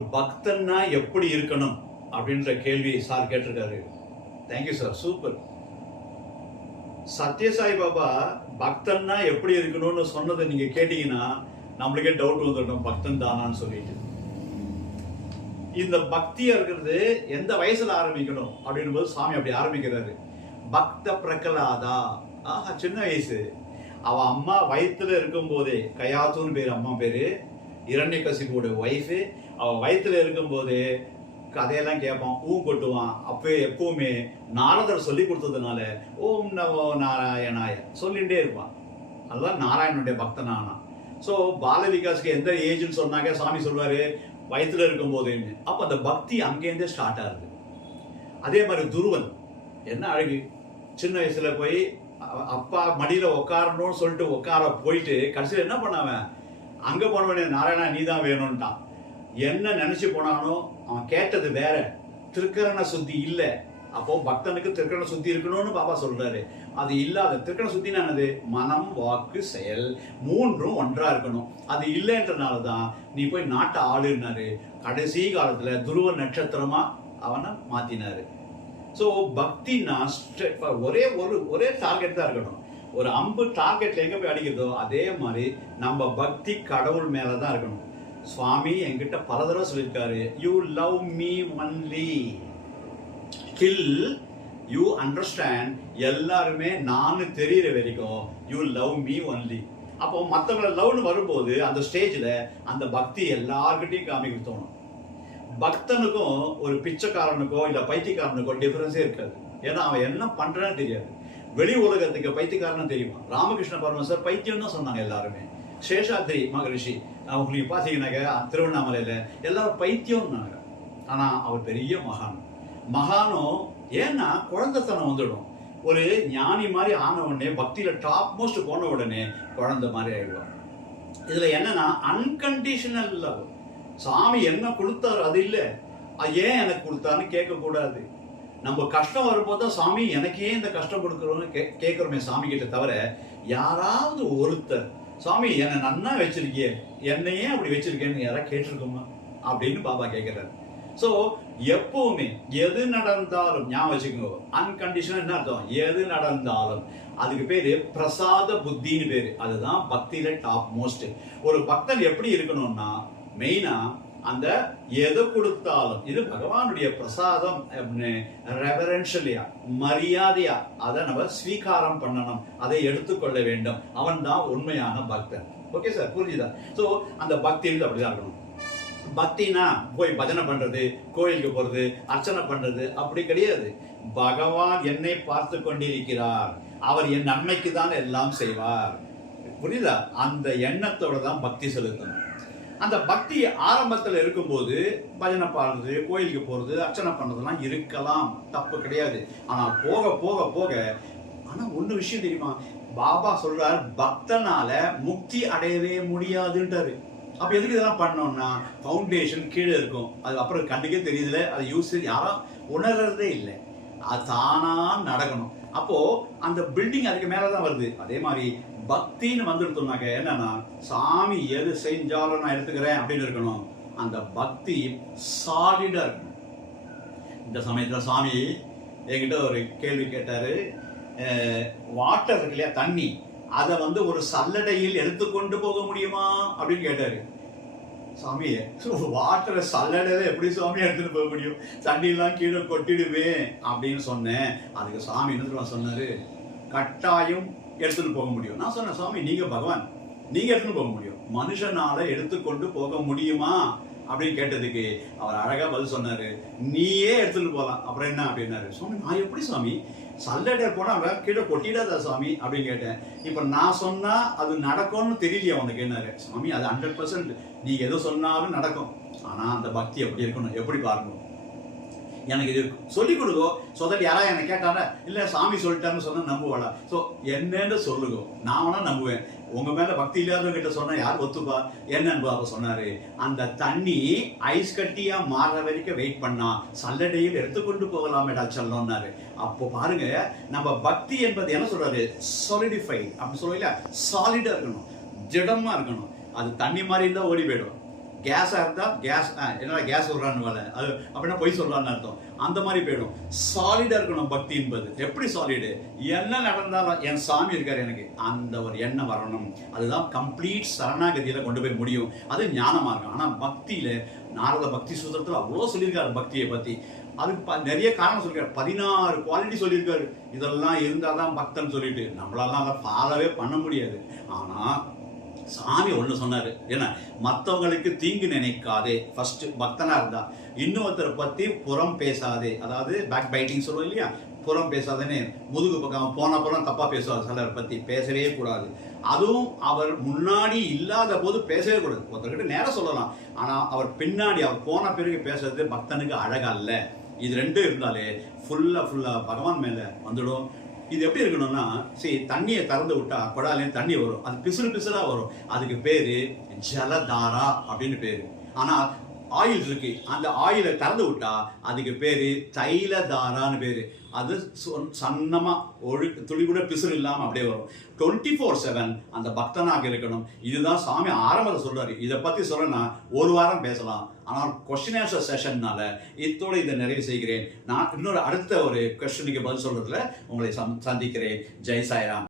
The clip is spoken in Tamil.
பக்தன்னா எப்படி இருக்கணும் அப்படின்ற கேள்வி சார் கேட்டிருக்காரு. Thank you sir, super. Sathyasai Baba பக்தன்னா எப்படி இருக்கணும்னு சொன்னதை நீங்க கேட்டீங்கன்னா நம்மளுக்கே டவுட் வந்துடும், பக்தன் தானான்னு சொல்லிட்டு. இந்த பக்தியா இருக்கிறது எந்த வயசுல ஆரம்பிக்கணும் அப்படின்னும் போது சாமி அப்படி ஆரம்பிக்கிறாரு. பக்த பிரகலாதா, ஆஹா, சின்ன வயசு. அவ அம்மா வயிற்றுல இருக்கும் போதே, கயாத்துன்னு பேரு அம்மா பேரு, இரண்யகசிபோட ஒய்ஃபு. அவ வயிற்றுல இருக்கும் போது கதையெல்லாம் கேட்பான், கொட்டுவான். அப்போ எப்பவுமே நாரதர் சொல்லி கொடுத்ததுனால ஓம் நமோ நாராயணாய சொல்லிகிட்டே இருப்பான். அதுதான் நாராயணனுடைய பக்தனானா. ஸோ பால விகாஸ்க்கு எந்த ஏஜ்னு சொன்னாங்க, சாமி சொல்வாரு வயிற்றுல இருக்கும் போதுன்னு. அப்போ அந்த பக்தி அங்கேருந்தே ஸ்டார்ட் ஆகுது. அதே மாதிரி துருவன் என்ன அழகு, சின்ன வயசுல போய் அப்பா மடியில உட்காரணும்னு சொல்லிட்டு உட்கார போயிட்டு கடைசியில் என்ன பண்ணாவன், அங்க போனவனே நாராயணா நீ தான் வேணும்ட்டான். என்ன நினைச்சு போனானோ அவன் கேட்டது வேற, திருக்கரண சுத்தி இல்லை. அப்போ பக்தனுக்கு திருக்கரண சுத்தி இருக்கணும்னு பாபா சொல்றாரு. அது இல்லாத திருக்கரண சுத்தினா என்னது, மனம் வாக்கு செயல் மூன்றும் ஒன்றா இருக்கணும். அது இல்லைன்றனால தான் நீ போய் நாட்டை ஆளுனாரு. கடைசி காலத்துல துருவ நட்சத்திரமா அவனை மாத்தினாரு. ஸோ பக்தினா ஒரே டார்கெட் தான் இருக்கணும். ஒரு அம்பு டார்கெட்ல எங்க போய் அடிக்கிறதோ அதே மாதிரி நம்ம பக்தி கடவுள் மேலதான் இருக்கணும். சுவாமி என்கிட்ட பல தடவை சொல்லியிருக்காரு, you love me only till you understand. எல்லாருமே நானு தெரியுற வரைக்கும் யூ லவ் மீ ஒன்லி. அப்போ மற்றவங்களை லவ்னு வரும்போது அந்த ஸ்டேஜ்ல அந்த பக்தி எல்லார்கிட்டையும் காமிக்க தோணும். பக்தனுக்கும் ஒரு பிச்சைக்காரனுக்கோ இல்ல பைத்தியக்காரனுக்கோ டிஃபரன்ஸே இருக்காது. ஏன்னா அவன் என்ன பண்றான்னு தெரியாது. வெளி உலகத்துக்கு பைத்தியக்காரனும் தெரியுமா. ராமகிருஷ்ண பரமஹம்சர் பைத்தியம் தான் சொன்னாங்க எல்லாருமே. சேஷாத்ரி மகரிஷி அவங்களுக்கு பாத்தீங்கன்னாக்க திருவண்ணாமலையில எல்லாரும் பைத்தியம்னாங்க. ஆனா அவர் பெரிய மகானும். ஏன்னா குழந்தைத்தனம் வந்துடும். ஒரு ஞானி மாதிரி ஆன உடனே பக்தியில டாப் மோஸ்ட் போன உடனே குழந்தை மாதிரி ஆயிடுவார். இதுல என்னன்னா அன்கண்டிஷனல் லவ். சாமி என்ன கொடுத்தாரு அது இல்லை, ஏன் எனக்கு கொடுத்தாருன்னு கேட்க கூடாது. நம்ம கஷ்டம் வரும்போது சாமி எனக்கு ஏன் இந்த கஷ்டம் கொடுக்குறோம்னு கேட்கிறோமே சாமி கிட்ட. தவிர யாராவது ஒருத்தர் சாமி என்னை நன்னா வச்சிருக்கிய, என்னையே அப்படி வச்சிருக்கேன்னு யாராவது கேட்டிருக்கோமா அப்படின்னு பாபா கேட்கிறாரு. ஸோ எப்பவுமே எது நடந்தாலும் ஞாபகம் வச்சுக்கோங்க, அன்கண்டிஷனல் என்ன அர்த்தம், எது நடந்தாலும் அதுக்கு பேரு பிரசாத புத்தின்னு பேரு. அதுதான் பக்தியில டாப் மோஸ்ட். ஒரு பக்தன் எப்படி இருக்கணும்னா மெயினா அந்த எதை கொடுத்தாலும் இது பகவானுடைய பிரசாதம் அப்படின்னு ரெவரன்ஷியலியா மரியாதையா அதை நம்ம ஸ்வீகாரம் பண்ணணும், அதை எடுத்துக்கொள்ள வேண்டும். அவன் தான் உண்மையான பக்தன். ஓகே சார், புரிஞ்சுதா? ஸோ அந்த பக்தி அப்படிதான் இருக்கணும். பக்தினா போய் பஜனை பண்றது, கோயிலுக்கு போறது, அர்ச்சனை பண்றது அப்படி கிடையாது. பகவான் என்னை பார்த்து கொண்டிருக்கிறார், அவர் என் நன்மைக்கு தான் எல்லாம் செய்வார். புரியுதா? அந்த எண்ணத்தோட தான் பக்தி செலுத்தணும். அந்த பக்தி ஆரம்பத்தில் இருக்கும்போது பஜனை பாடுறது, கோயிலுக்கு போறது, அர்ச்சனை பண்றதெல்லாம் இருக்கலாம், தப்பு கிடையாது. ஆனா போக போக போக ஆனா ஒண்ணு விஷயம் தெரியுமா, பாபா சொல்றார் பக்தனால முக்தி அடையவே முடியாதுன்றாரு. அப்ப எதுக்கு இதெல்லாம் பண்ணோம்னா ஃபவுண்டேஷன் கீழே இருக்கும், அது அப்புறம் கண்ணுக்கே தெரியுதுல, அது யூஸ் யாரும் உணர்றதே இல்லை, அது தானா நடக்கணும். அப்போ அந்த பில்டிங் அதுக்கு மேலதான் வருது. அதே மாதிரி பக்தின்னு வந்துருத்தோம்னாக்க என்னன்னா சாமி எது செஞ்சாலும் நான் எடுத்துக்கிறேன் அப்படின்னு இருக்கணும். அந்த பக்தி சாலிடா இருக்கணும். இந்த சமயத்துல சாமி என்கிட்ட ஒரு கேள்வி கேட்டாரு. வாட்டர் இருக்கு இல்லையா, தண்ணி, அதை ஒரு சல்லடையில் எடுத்துக்கொண்டு போக முடியுமா அப்படின்னு கேட்டாரு. சாமி வாட்டரை சல்லடையில எப்படி சாமி எடுத்துட்டு போக முடியும், தண்ணியெல்லாம் கீழே கொட்டிடுவேன் அப்படின்னு சொன்னேன். அதுக்கு சாமி என்ன சொன்னாரு, கட்டாயம் எடுத்துட்டு போக முடியும். நான் சொன்னேன், சாமி நீங்க பகவான், நீங்க எடுத்துட்டு போக முடியும், மனுஷனால எடுத்துக்கொண்டு போக முடியுமா அப்படின்னு கேட்டதுக்கு அவர் அழகா பதில் சொன்னாரு, நீயே எடுத்துட்டு போகலாம், அப்புறம் என்ன அப்படின்னாரு. சாமி நான் எப்படி சாமி, சல்லடை போனா அவன் கீழே கொட்டிடாதா சாமி அப்படின்னு கேட்டேன். இப்ப நான் சொன்னா அது நடக்கும்னு தெரியலையா உனக்கு என்னாரு. சாமி அது 100% நீங்க எது சொன்னாலும் நடக்கும். ஆனா அந்த பக்தி எப்படி இருக்கணும், எப்படி பாருங்க, எனக்கு இது சொல்லிக் கொடுங்கோ. சொதல் யாரா என்னை கேட்டாரா, இல்ல சாமி சொல்லிட்டாருன்னு சொன்னா நம்புவாளா? ஸோ என்னன்னு சொல்லுங்க, நான் வேணா நம்புவேன். உங்க மேல பக்தி இல்லாதவங்க கிட்ட சொன்னா யார் ஒத்துப்பா? என்னன்னு பாபா சொன்னாரு, அந்த தண்ணி ஐஸ் கட்டியா மாறுற வரைக்கும் வெயிட் பண்ணா சல்லடையில் எடுத்துக்கொண்டு போகலாமேடா சொல்லணும்னாரு. அப்போ பாருங்க, நம்ம பக்தி என்பது என்ன சொல்றாரு, சாலிடிஃபைட் அப்படி சொல்லுவீங்களா, சாலிடா இருக்கணும், திடமா இருக்கணும். அது தண்ணி மாதிரி இருந்தா ஓடி போயிடும், கேஸா இருந்தா கேஸ் என்னடா கேஸ் சொல்றான்னு வேலை அது அப்படின்னா பொய் சொல்றான்னு அர்த்தம். அந்த மாதிரி போயிடும். சாலிடா இருக்கணும் பக்தி என்பது. எப்படி சாலிடு? என்ன நடந்தாலும் என் சாமி இருக்காரு எனக்கு, அந்த ஒரு எண்ணம் வரணும். அதுதான் கம்ப்ளீட் சரணாகதியில கொண்டு போய் முடியும். அது ஞான மார்க்கம். ஆனா பக்தியில நாரத பக்தி சூத்திரத்துல அவ்வளோ சொல்லியிருக்காரு பக்தியை பத்தி. அதுக்கு நிறைய காரணம் சொல்லியிருக்காரு. 16 குவாலிட்டி சொல்லியிருக்காரு. இதெல்லாம் இருந்தாதான் பக்தன் சொல்லிட்டு நம்மளாலாம் அதை ஃபாலோவே பண்ண முடியாது. ஆனா சாமி ஒண்ணு சொன்னாரு, ஏன்னா மற்றவங்களுக்கு தீங்கு நினைக்காதே. ஃபர்ஸ்ட் பக்தனா இருந்தா இன்னொருத்தரை பத்தி புறம் பேசாதே. அதாவது பேக் பைட்டிங் சொல்லுவோம் இல்லையா, புறம் பேசாதேன்னு முதுகு பக்கம் போன புறம் தப்பா பேசுவார். சிலர் பத்தி பேசவே கூடாது. அதுவும் அவர் முன்னாடி இல்லாத போது பேசவே கூடாது. ஒருத்தர்கிட்ட நேரம் சொல்லலாம், ஆனா அவர் பின்னாடி அவர் போன பிறகு பேசுறது பக்தனுக்கு அழகா இல்ல. இது ரெண்டும் இருந்தாலே ஃபுல்லா பகவான் மேல வந்துடும். இது எப்படி இருக்கணும்னா, சரி தண்ணியை திறந்து விட்டா குழாயிலேயும் தண்ணி வரும், அது பிசுறா வரும். அதுக்கு பேரு ஜலதாரா அப்படின்னு பேரு. ஆனா ஆயில் இருக்கு, அந்த ஆயிலை திறந்து விட்டா அதுக்கு பேரு தைலதாரான்னு பேரு. அது சன்னமா துளி கூட பிசுறு இல்லாம அப்படியே வரும். 24/7 அந்த பக்தனாக இருக்கணும். இதுதான் சாமி ஆரம்பத்தை சொல்றாரு. இதை பத்தி சொல்லனா ஒரு வாரம் பேசலாம். ஆனால் கொஸ்டின் ஆன்சர் செஷன்னால இத்தோட இதை நிறைவு செய்கிறேன். நான் இன்னொரு அடுத்த ஒரு கொஸ்டினுக்கு பதில் சொல்றதுல உங்களை சந்திக்கிறேன். ஜெய் சாய்ராம்.